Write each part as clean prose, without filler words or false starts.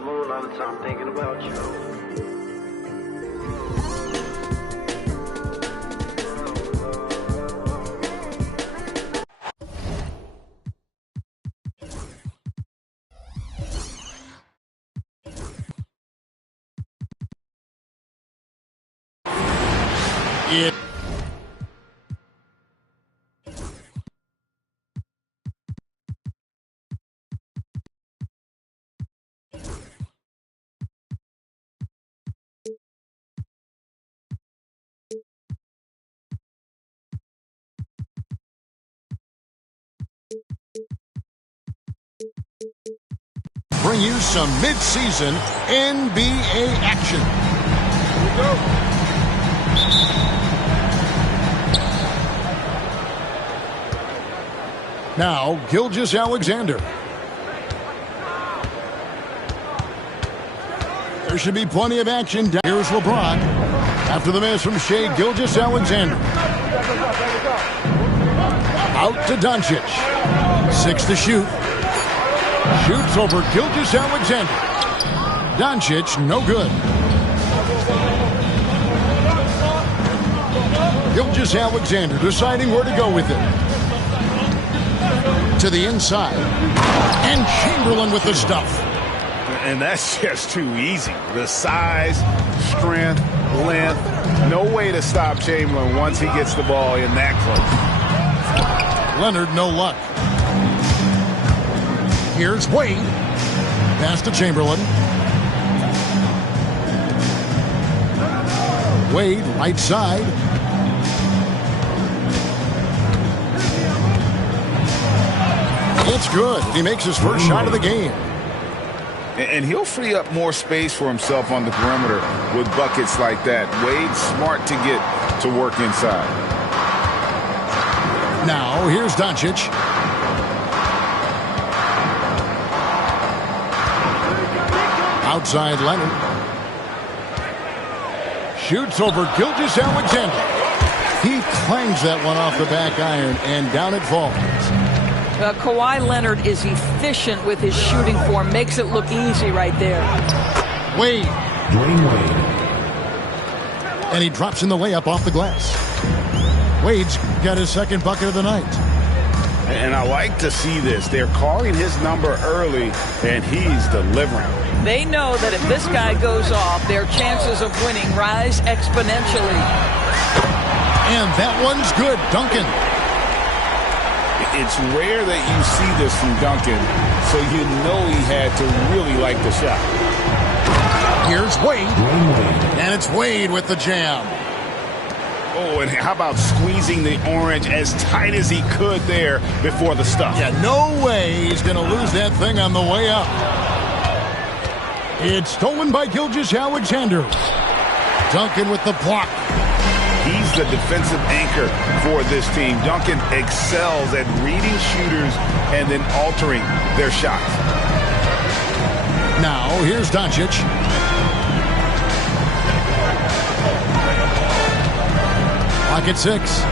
the moon all the time thinking about you. It bring you some mid-season NBA action. Here we go. Now, Gilgeous-Alexander. There should be plenty of action. Here's LeBron. After the miss from Shai Gilgeous-Alexander. Out to Doncic. 6 to shoot. Shoots over Gilgeous-Alexander. Doncic, no good. Gilgeous-Alexander deciding where to go with it. To the inside. And Chamberlain with the stuff. And that's just too easy. The size, strength, length. No way to stop Chamberlain once he gets the ball in that close. Leonard, no luck. Here's Wade. Pass to Chamberlain. Wade, right side. It's good. He makes his first shot of the game. And he'll free up more space for himself on the perimeter with buckets like that. Wade's smart to get to work inside. Now, here's Doncic. Outside Leonard. Shoots over Gilgeous-Alexander. He clangs that one off the back iron, and down it falls. Kawhi Leonard is efficient with his shooting form. Makes it look easy right there. Wade. Dwayne Wade. And he drops in the layup off the glass. Wade's got his second bucket of the night. And I like to see this. They're calling his number early, and he's delivering. They know that if this guy goes off, their chances of winning rise exponentially. And that one's good. Duncan. It's rare that you see this from Duncan, so you know he had to really like the shot. Here's Wade. And it's Wade with the jam. Oh, and how about squeezing the orange as tight as he could there before the stuff? Yeah, no way he's going to lose that thing on the way up. It's stolen by Gilgeous-Alexander. Duncan with the block. He's the defensive anchor for this team. Duncan excels at reading shooters and then altering their shots. Now, here's Doncic. Pocket 6.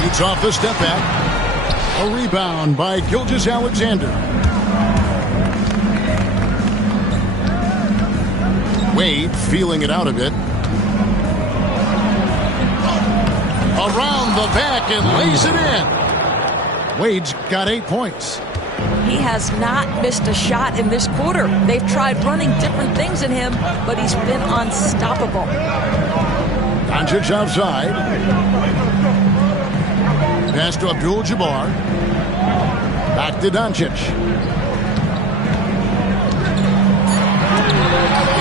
Shoots off the step back. A rebound by Gilgeous-Alexander. Wade feeling it out a bit. Around the back and lays it in. Wade's got 8 points. He has not missed a shot in this quarter. They've tried running different things at him, but he's been unstoppable. Doncic outside. Pass to Abdul-Jabbar. Back to Doncic.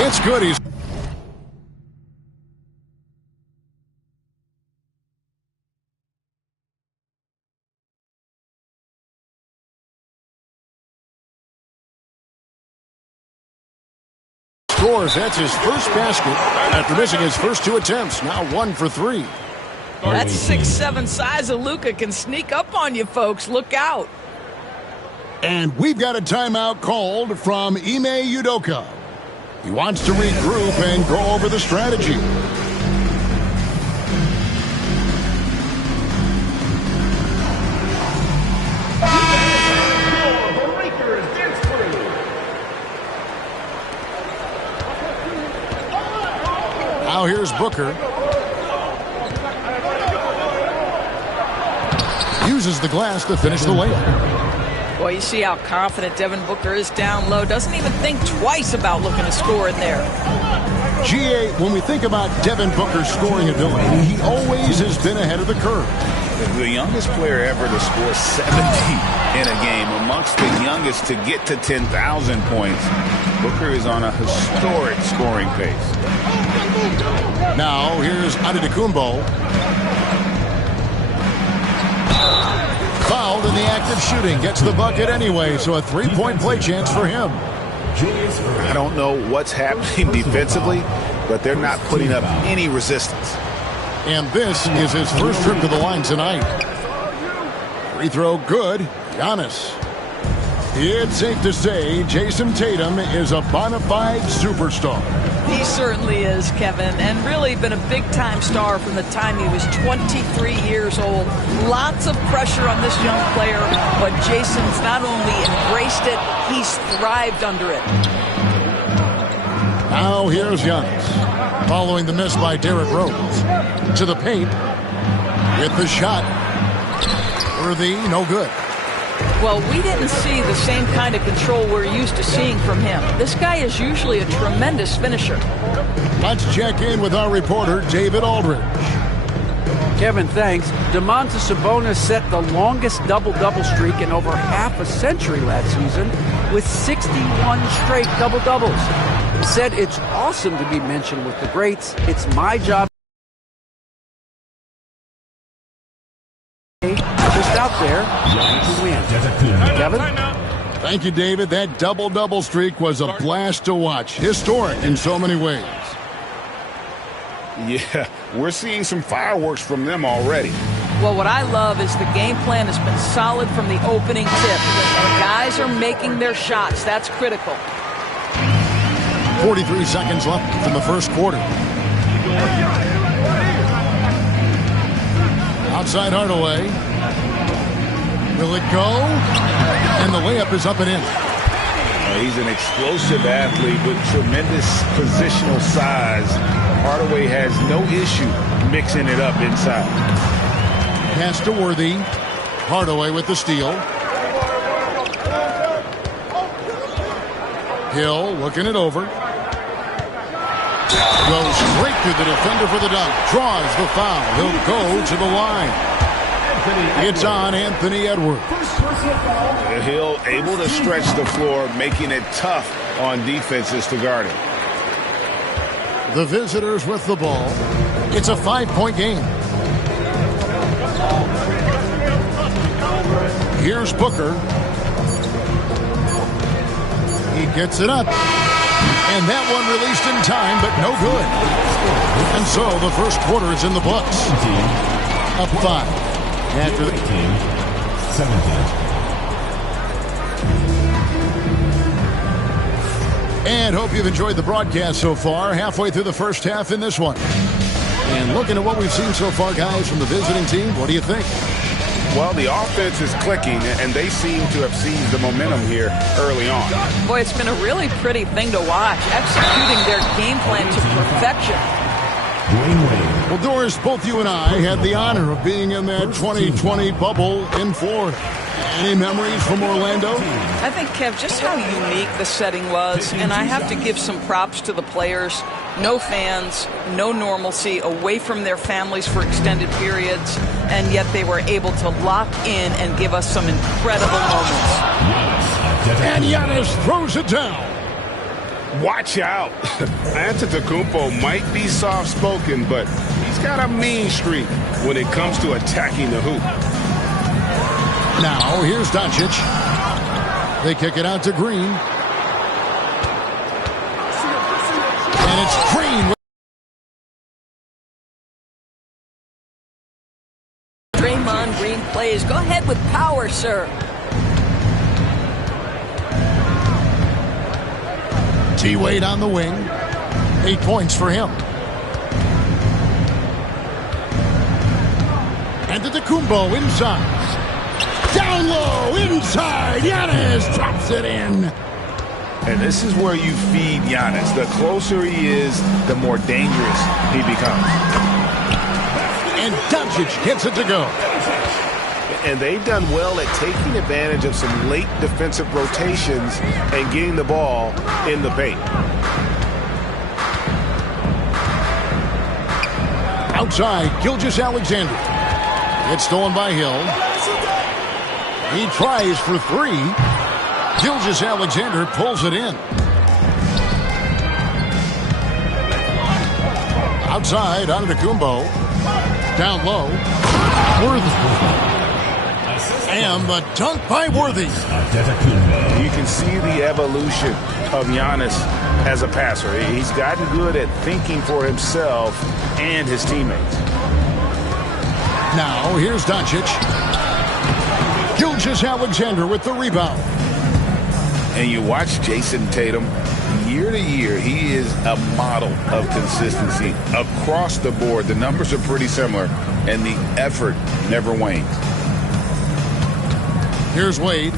It's good. He's scores. That's his first basket after missing his first 2 attempts. Now 1 for 3. That 6'7" size of Luka can sneak up on you, folks. Look out. And we've got a timeout called from Ime Udoka. He wants to regroup and go over the strategy. Booker. Uses the glass to finish the layup. Well, you see how confident Devin Booker is down low. Doesn't even think twice about looking to score in there. GA, when we think about Devin Booker's scoring ability, he always has been ahead of the curve. The youngest player ever to score 70 in a game, amongst the youngest to get to 10,000 points. Booker is on a historic scoring pace. Now, here's Antetokounmpo. Fouled in the act of shooting. Gets the bucket anyway, so a three-point play chance for him. I don't know what's happening defensively, but they're not putting up any resistance. And this is his first trip to the line tonight. Free throw good. Giannis. It's safe to say Jason Tatum is a bona fide superstar. He certainly is, Kevin, and really been a big-time star from the time he was 23 years old. Lots of pressure on this young player, but Jason's not only embraced it, he's thrived under it. Now here's Giannis, following the miss by Derrick Rose. To the paint, with the shot. Worthy, no good. Well, we didn't see the same kind of control we're used to seeing from him. This guy is usually a tremendous finisher. Let's check in with our reporter, David Aldridge. Kevin, thanks. Domantas Sabonis set the longest double-double streak in over half a century last season with 61 straight double-doubles. He said it's awesome to be mentioned with the greats. It's my job just out there to win. Kevin? Thank you, David. That double-double streak was a blast to watch. Historic in so many ways. Yeah, we're seeing some fireworks from them already. Well, what I love is the game plan has been solid from the opening tip. The guys are making their shots. That's critical. 43 seconds left in the first quarter. Outside Hardaway. Will it go? And the layup is up and in. He's an explosive athlete with tremendous positional size. Hardaway has no issue mixing it up inside. Pass to Worthy. Hardaway with the steal. Hill looking it over. Goes straight through the defender for the dunk. Draws the foul. He'll go to the line. It's on Anthony Edwards. Hill able to stretch the floor, making it tough on defenses to guard him. The visitors with the ball. It's a 5-point game. Here's Booker. He gets it up. And that one released in time, but no good. And so the first quarter is in the books. Up 5. After the 17. And hope you've enjoyed the broadcast so far. Halfway through the first half in this one. And looking at what we've seen so far, guys, from the visiting team, what do you think? Well, the offense is clicking, and they seem to have seized the momentum here early on. Boy, it's been a really pretty thing to watch, executing their game plan to perfection. Well, Doris, both you and I had the honor of being in that 2020 bubble in Florida. Any memories from Orlando? I think, Kev, just how unique the setting was, and I have to give some props to the players. No fans, no normalcy, away from their families for extended periods, and yet they were able to lock in and give us some incredible moments. And Giannis throws it down. Watch out. Antetokounmpo might be soft-spoken, but he's got a mean streak when it comes to attacking the hoop. Now, here's Doncic. They kick it out to Green. And it's Green. Draymond Green plays. Go ahead with power, sir. T-Wade on the wing. 8 points for him. And Antetokounmpo inside. Down low, inside. Giannis drops it in. And this is where you feed Giannis. The closer he is, the more dangerous he becomes. And Doncic gets it to go. And they've done well at taking advantage of some late defensive rotations and getting the ball in the paint. Outside, Gilgeous-Alexander. It's stolen by Hill. He tries for three. Gilgeous-Alexander pulls it in. Outside, Antetokounmpo. Down low. Worthy. And the dunk by Worthy. You can see the evolution of Giannis as a passer. He's gotten good at thinking for himself and his teammates. Now, here's Doncic. Gilgeous-Alexander with the rebound. And you watch Jason Tatum, year to year, he is a model of consistency across the board. The numbers are pretty similar, and the effort never wanes. Here's Wade.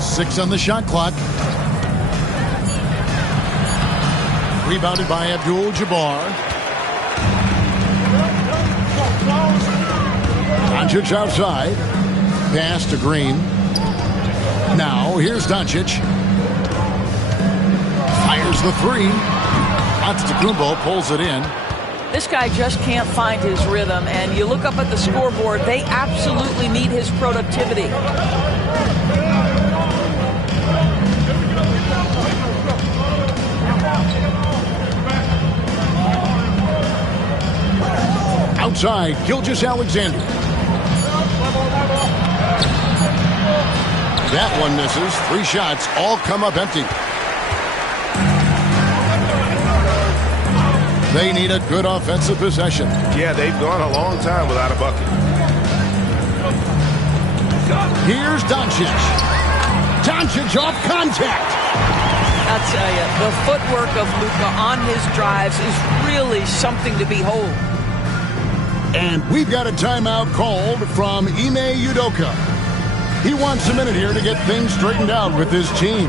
6 on the shot clock. Rebounded by Abdul-Jabbar. Doncic outside. Pass to Green. Now, here's Doncic. Fires the three. Antetokounmpo pulls it in. This guy just can't find his rhythm, and you look up at the scoreboard, they absolutely need his productivity. Outside, Gilgeous-Alexander. That one misses. 3 shots all come up empty. They need a good offensive possession. Yeah, they've gone a long time without a bucket. Here's Doncic. Doncic off contact. I'll tell you, the footwork of Luka on his drives is really something to behold. And we've got a timeout called from Ime Udoka. He wants a minute here to get things straightened out with his team.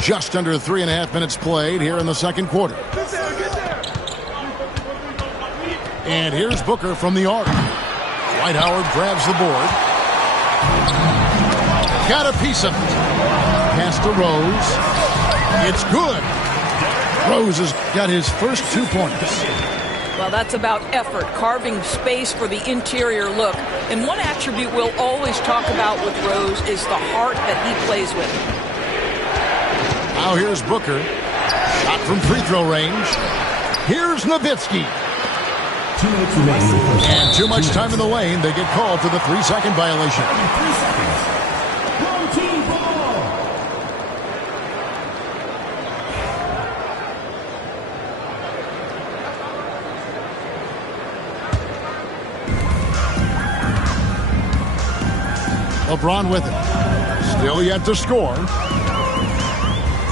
Just under 3.5 minutes played here in the second quarter. And here's Booker from the arc. Dwight Howard grabs the board. Got a piece of it. Pass to Rose. It's good. Rose has got his first 2 points. Well, that's about effort, carving space for the interior look. And one attribute we'll always talk about with Rose is the heart that he plays with. Now here's Booker. Shot from free throw range. Here's Nowitzki. 2 minutes remaining. And too much time in the lane. They get called for the 3-second violation. 3 seconds. Home team ball. LeBron with it. Still yet to score.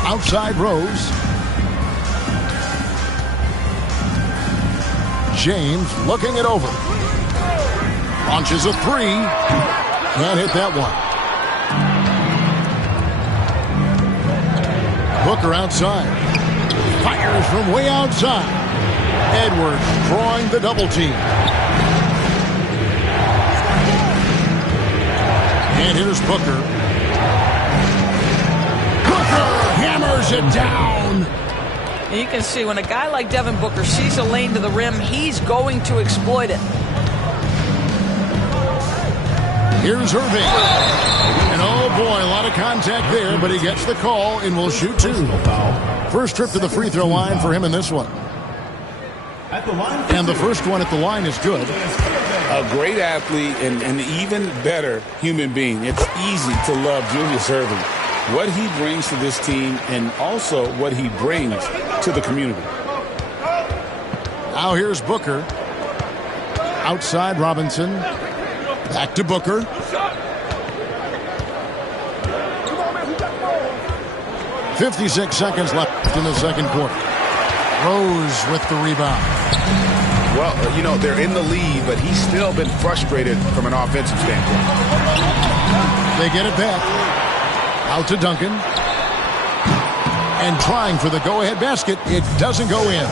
Outside Rose. James looking it over. Launches a 3. Can't hit that one. Booker outside. Fires from way outside. Edwards drawing the double team. And here's Booker. Hammers it down. You can see when a guy like Devin Booker sees a lane to the rim, he's going to exploit it. Here's Irving. And oh boy, a lot of contact there, but he gets the call and will shoot 2. First trip to the free throw line for him in this one. And the first one at the line is good. A great athlete and an even better human being. It's easy to love Julius Irving. What he brings to this team and also what he brings to the community. Now here's Booker. Outside Robinson. Back to Booker. .56 seconds left in the second quarter. Rose with the rebound. Well, you know, they're in the lead, but he's still been frustrated from an offensive standpoint. They get it back. Out to Duncan. And trying for the go-ahead basket. It doesn't go in.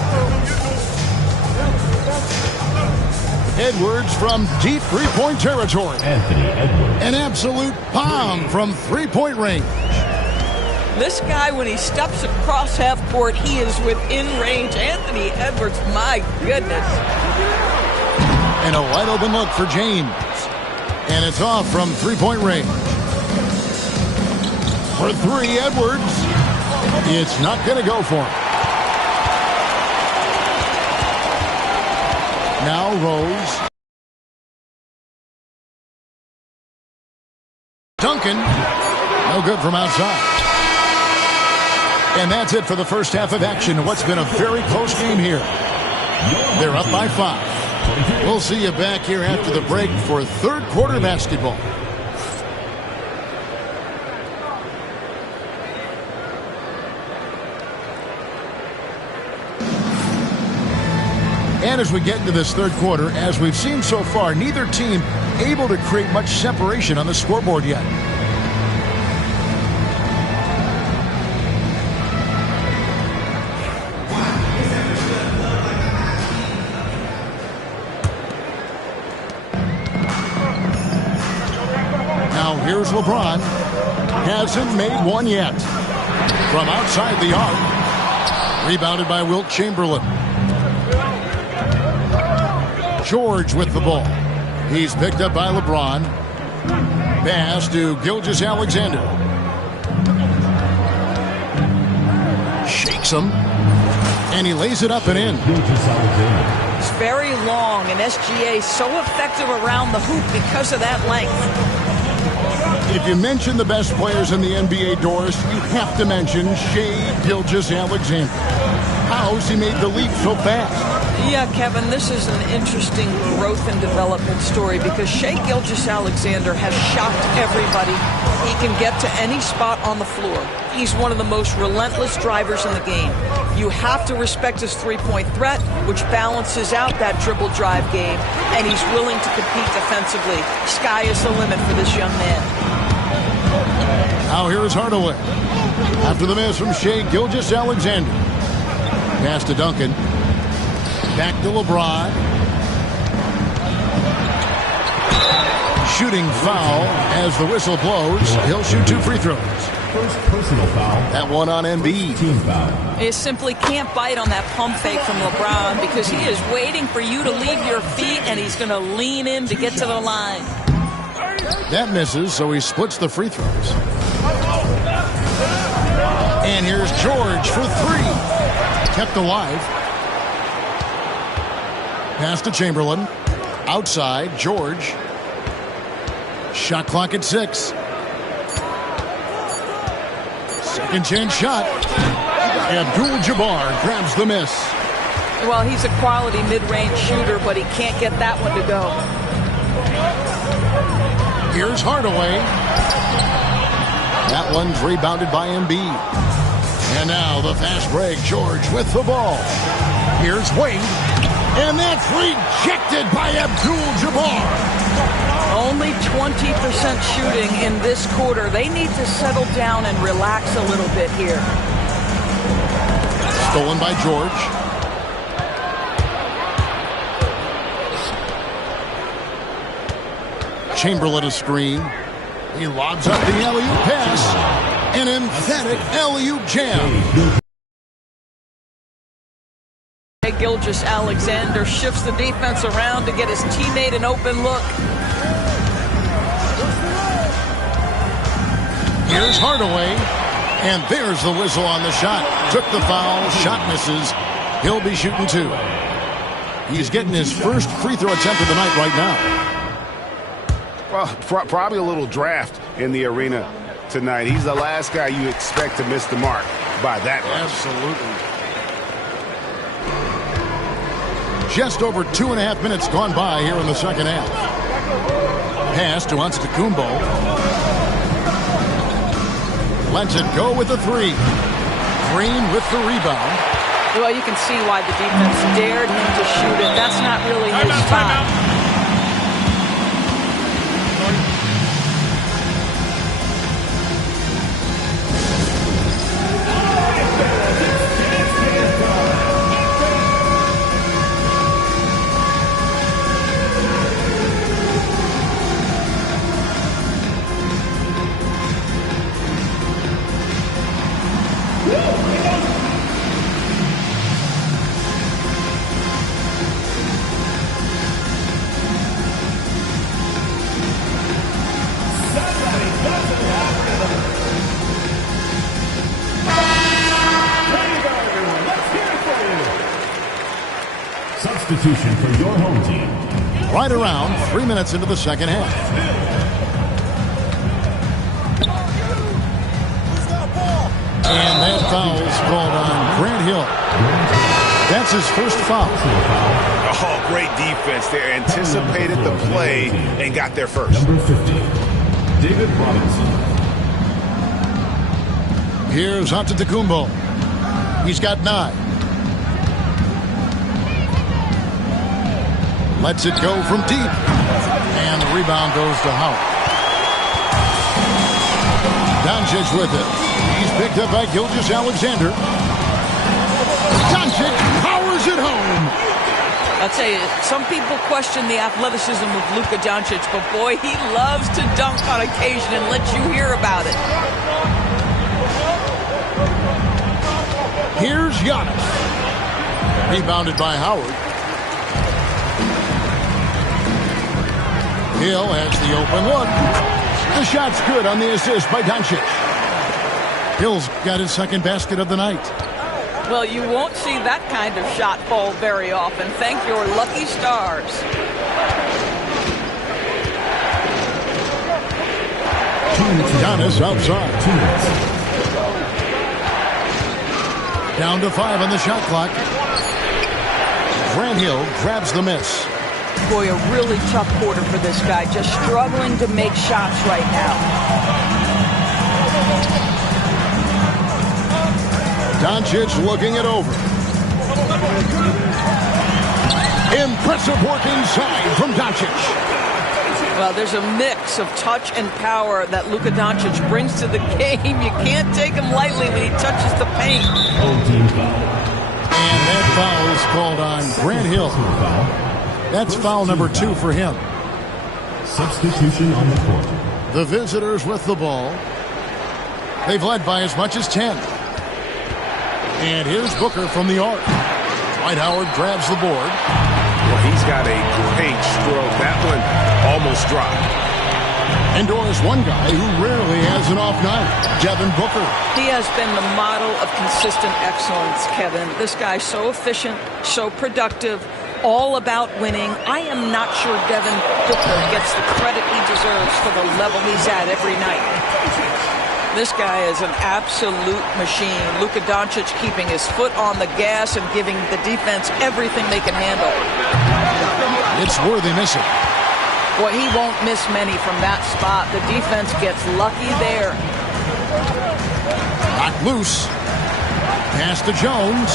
Edwards from deep three-point territory. Anthony Edwards. An absolute bomb from three-point range. This guy, when he steps across half court, he is within range. Anthony Edwards, my goodness. And a wide open look for James. And it's off from three-point range. For three, Edwards. It's not going to go for him. Now Rose. Duncan. No good from outside. And that's it for the first half of action. What's been a very close game here. They're up by 5. We'll see you back here after the break for third quarter basketball. And as we get into this third quarter, as we've seen so far, neither team able to create much separation on the scoreboard yet. Now here's LeBron. Hasn't made one yet. From outside the arc. Rebounded by Wilt Chamberlain. George with the ball. He's picked up by LeBron. Pass to Gilgeous-Alexander. Shakes him. And he lays it up and in. It's very long, and SGA so effective around the hoop because of that length. If you mention the best players in the NBA, Doris, you have to mention Shai Gilgeous-Alexander. How's he made the leap so fast? Yeah, Kevin, this is an interesting growth and development story because Shai Gilgeous-Alexander has shocked everybody. He can get to any spot on the floor. He's one of the most relentless drivers in the game. You have to respect his three-point threat, which balances out that dribble drive game, and he's willing to compete defensively. Sky is the limit for this young man. Now here is Hardaway. After the miss from Shai Gilgeous-Alexander. Pass to Duncan. Back to LeBron. Shooting foul as the whistle blows. He'll shoot 2 free throws. First personal foul. That one on Embiid. Team foul. He simply can't bite on that pump fake from LeBron because he is waiting for you to leave your feet, and he's going to lean in to get to the line. That misses, so he splits the free throws. And here's George for 3. Kept alive. Pass to Chamberlain. Outside, George. Shot clock at 6. Second chance shot. Abdul-Jabbar grabs the miss. Well, he's a quality mid-range shooter, but he can't get that one to go. Here's Hardaway. That one's rebounded by Embiid. And now the fast break. George with the ball. Here's Wade. And that's rejected by Abdul-Jabbar. Only 20% shooting in this quarter. They need to settle down and relax a little bit here. Stolen by George. Chamberlain a screen. He lobs up the alley-oop pass. An emphatic alley-oop jam. Gilgeous-Alexander shifts the defense around to get his teammate an open look. Here's Hardaway. And there's the whistle on the shot. Took the foul. Shot misses. He'll be shooting 2. He's getting his first free throw attempt of the night right now. Well, probably a little draft in the arena tonight. He's the last guy you expect to miss the mark by that much. Absolutely. Just over 2.5 minutes gone by here in the second half. Pass to Antetokounmpo. Lets it go with the three. Green with the rebound. Well, you can see why the defense dared him to shoot it. That's not really his spot. Substitution for your home team. Right around 3 minutes into the second half. And that foul's called on Grant Hill. That's his first foul. Oh, great defense there. Anticipated the play and got there first. Number 50, David Robinson. Here's Antetokounmpo. He's got 9. Lets it go from deep. And the rebound goes to Howard. Doncic with it. He's picked up by Gilgeous-Alexander. Doncic powers it home. I'll tell you, some people question the athleticism of Luka Doncic, but boy, he loves to dunk on occasion and let you hear about it. Here's Giannis. Rebounded by Howard. Hill has the open look. The shot's good on the assist by Doncic. Hill's got his second basket of the night. Well, you won't see that kind of shot fall very often. Thank your lucky stars. Giannis outside. Down to 5 on the shot clock. Grant Hill grabs the miss. Boy, a really tough quarter for this guy. Just struggling to make shots right now. Doncic looking it over. Impressive work inside from Doncic. Well, there's a mix of touch and power that Luka Doncic brings to the game. You can't take him lightly when he touches the paint. And that foul's called on Grant Hill. That's foul number 2 for him. Substitution on the court. The visitors with the ball. They've led by as much as 10. And here's Booker from the arc. Dwight Howard grabs the board. Well, he's got a great stroke. That one almost dropped. Indoors, one guy who rarely has an off night, Devin Booker. He has been the model of consistent excellence, Kevin. This guy's so efficient, so productive, all about winning. I am not sure Devin Booker gets the credit he deserves for the level he's at every night. This guy is an absolute machine. Luka Doncic keeping his foot on the gas and giving the defense everything they can handle. It's worthy missing. Boy, he won't miss many from that spot. The defense gets lucky there. Knocked loose. Pass to Jones.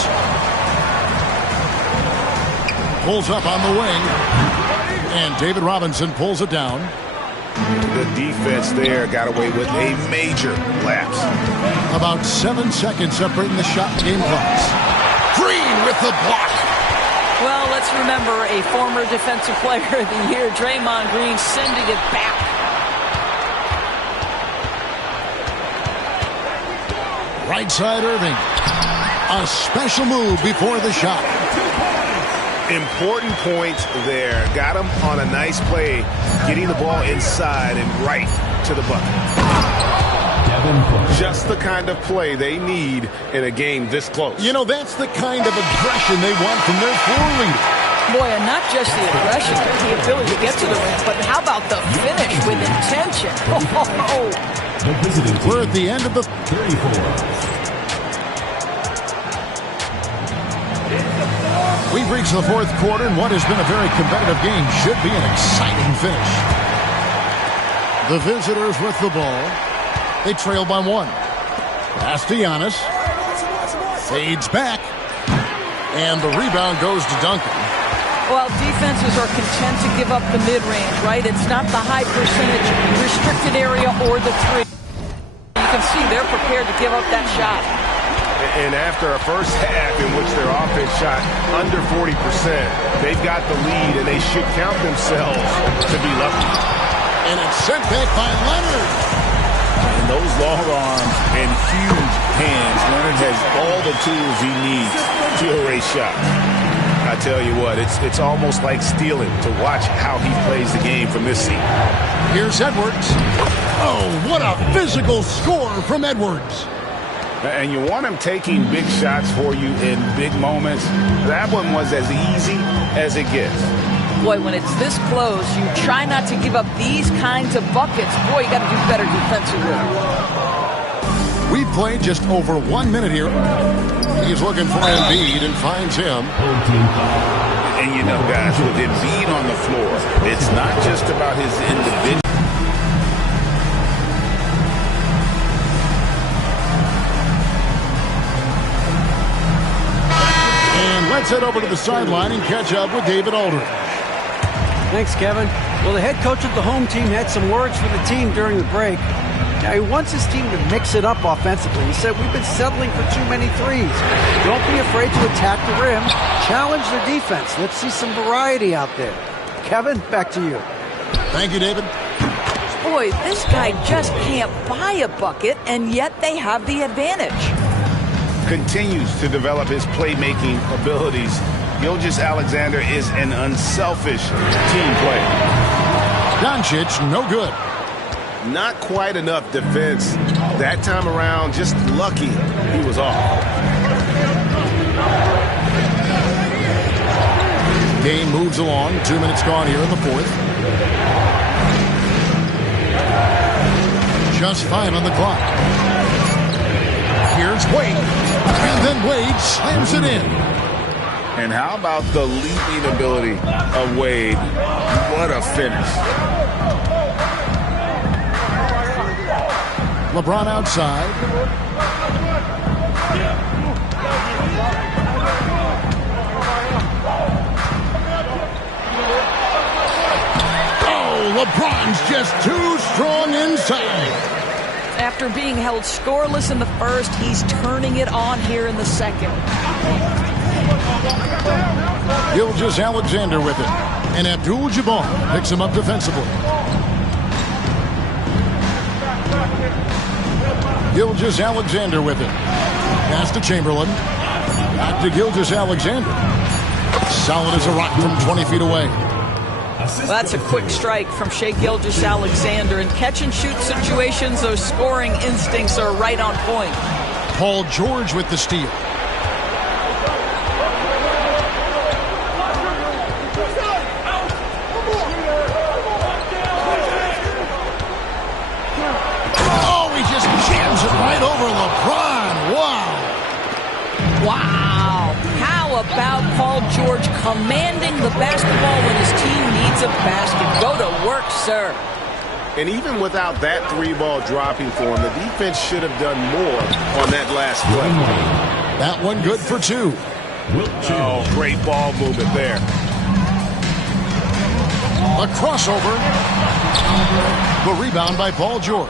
Pulls up on the wing. And David Robinson pulls it down. The defense there got away with a major lapse. About 7 seconds separating the shot game clocks. Green with the block. Well, let's remember a former defensive player of the year, Draymond Green, sending it back. Right side Irving. A special move before the shot. Important points there. Got him on a nice play, getting the ball inside and right to the bucket. Just the kind of play they need in a game this close. You know, that's the kind of aggression they want from their floor leader. Boy, and not just the aggression, the ability to get to the rim, but how about the finish with intention? Oh. We're at the end of the 34. We've reached It's the fourth quarter, and what has been a very competitive game should be an exciting finish. The visitors with the ball. They trail by 1. Pass to Giannis. Fades back. And the rebound goes to Duncan. Well, defenses are content to give up the mid-range, right? It's not the high percentage restricted area or the three. You can see they're prepared to give up that shot. And after a first half in which their offense shot under 40%, they've got the lead, and they should count themselves to be lucky. And it's sent back by Leonard. And those long arms and huge hands, Leonard has all the tools he needs to erase shots. I tell you what, it's almost like stealing to watch how he plays the game from this seat. Here's Edwards. Oh, what a physical score from Edwards. And you want him taking big shots for you in big moments. That one was as easy as it gets. Boy, when it's this close, you try not to give up these kinds of buckets. Boy, you got to do better defensively. We played just over 1 minute here. He's looking for Embiid and finds him. And you know, guys, with Embiid on the floor, it's not just about his individual. And let's head over to the sideline and catch up with David Aldridge. Thanks, Kevin. Well, the head coach of the home team had some words for the team during the break. Now, he wants his team to mix it up offensively. He said, we've been settling for too many threes. Don't be afraid to attack the rim. Challenge the defense. Let's see some variety out there. Kevin, back to you. Thank you, David. Boy, this guy just can't buy a bucket, and yet they have the advantage. Continues to develop his playmaking abilities. Gilgeous-Alexander is an unselfish team player. Doncic, no good. Not quite enough defense that time around. Just lucky he was off. Game moves along. 2 minutes gone here in the fourth. Just 5 on the clock. Here's Wade. And then Wade slams it in. And how about the leaping ability of Wade? What a finish. LeBron outside. Oh, LeBron's just too strong inside. After being held scoreless in the first, he's turning it on here in the second. Gilgeous-Alexander with it. And Abdul-Jabbar picks him up defensively. Gilgeous-Alexander with it. Pass to Chamberlain. Back to Gilgeous-Alexander. Solid as a rock from 20 feet away. Well, that's a quick strike from Shai Gilgeous-Alexander. In catch-and-shoot situations, those scoring instincts are right on point. Paul George with the steal. Right over LeBron. Wow. Wow. How about Paul George commanding the basketball when his team needs a basket? Go to work, sir. And even without that 3-ball dropping for him, the defense should have done more on that last play. That one good for 2. Oh, great ball movement there. A crossover. The rebound by Paul George.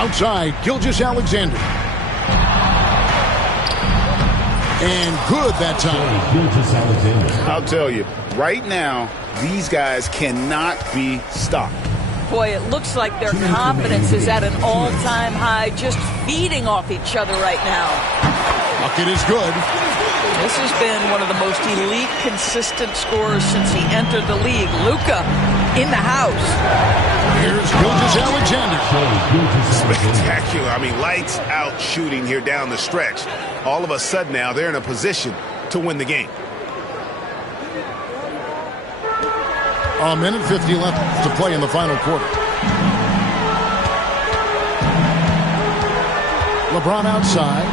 Outside, Gilgeous-Alexander. And good that time. I'll tell you, right now, these guys cannot be stopped. Boy, it looks like their confidence is at an all-time high, just feeding off each other right now. Bucket is good. This has been one of the most elite, consistent scorers since he entered the league. Luka in the house. Here's Gilgeous-Alexander. Spectacular. I mean, lights out shooting here down the stretch. All of a sudden now they're in a position to win the game. A minute 50 left to play in the final quarter. LeBron outside.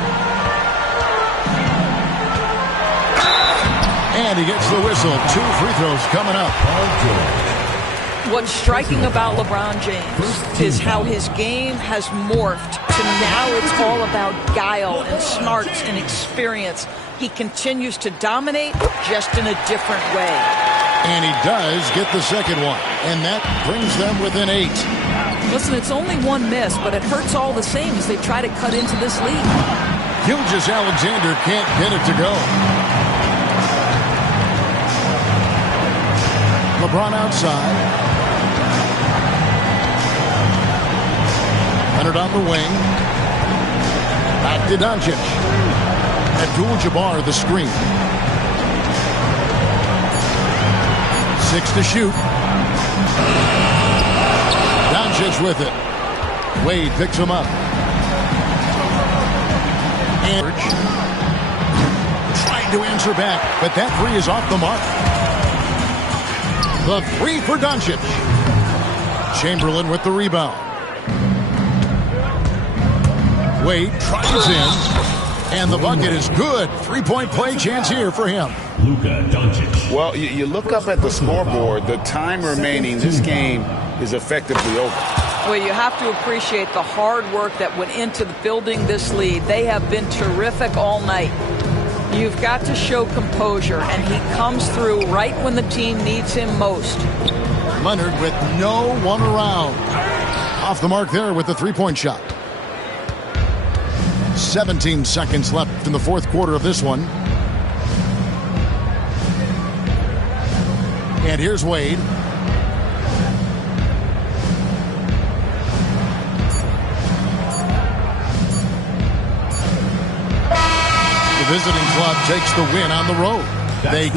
And he gets the whistle. 2 free throws coming up. What's striking about LeBron James is how his game has morphed to now it's all about guile and smarts and experience. He continues to dominate just in a different way. And he does get the second one. And that brings them within 8. Listen, it's only 1 miss, but it hurts all the same as they try to cut into this lead. Gilgeous-Alexander can't get it to go. LeBron outside. Leonard on the wing. Back to Doncic. Abdul-Jabbar the screen. 6 to shoot. Doncic with it. Wade picks him up. And trying to answer back, but that 3 is off the mark. The 3 for Doncic. Chamberlain with the rebound. Wade tries in, and the bucket is good. 3-point play chance here for him. Luka Doncic. Well, you look up at the scoreboard. The time remaining, this game is effectively over. Well, you have to appreciate the hard work that went into building this lead. They have been terrific all night. You've got to show composure, and he comes through right when the team needs him most. Leonard with no one around. Off the mark there with the 3-point shot. 17 seconds left in the 4th quarter of this one. And here's Wade. The visiting club takes the win on the road. They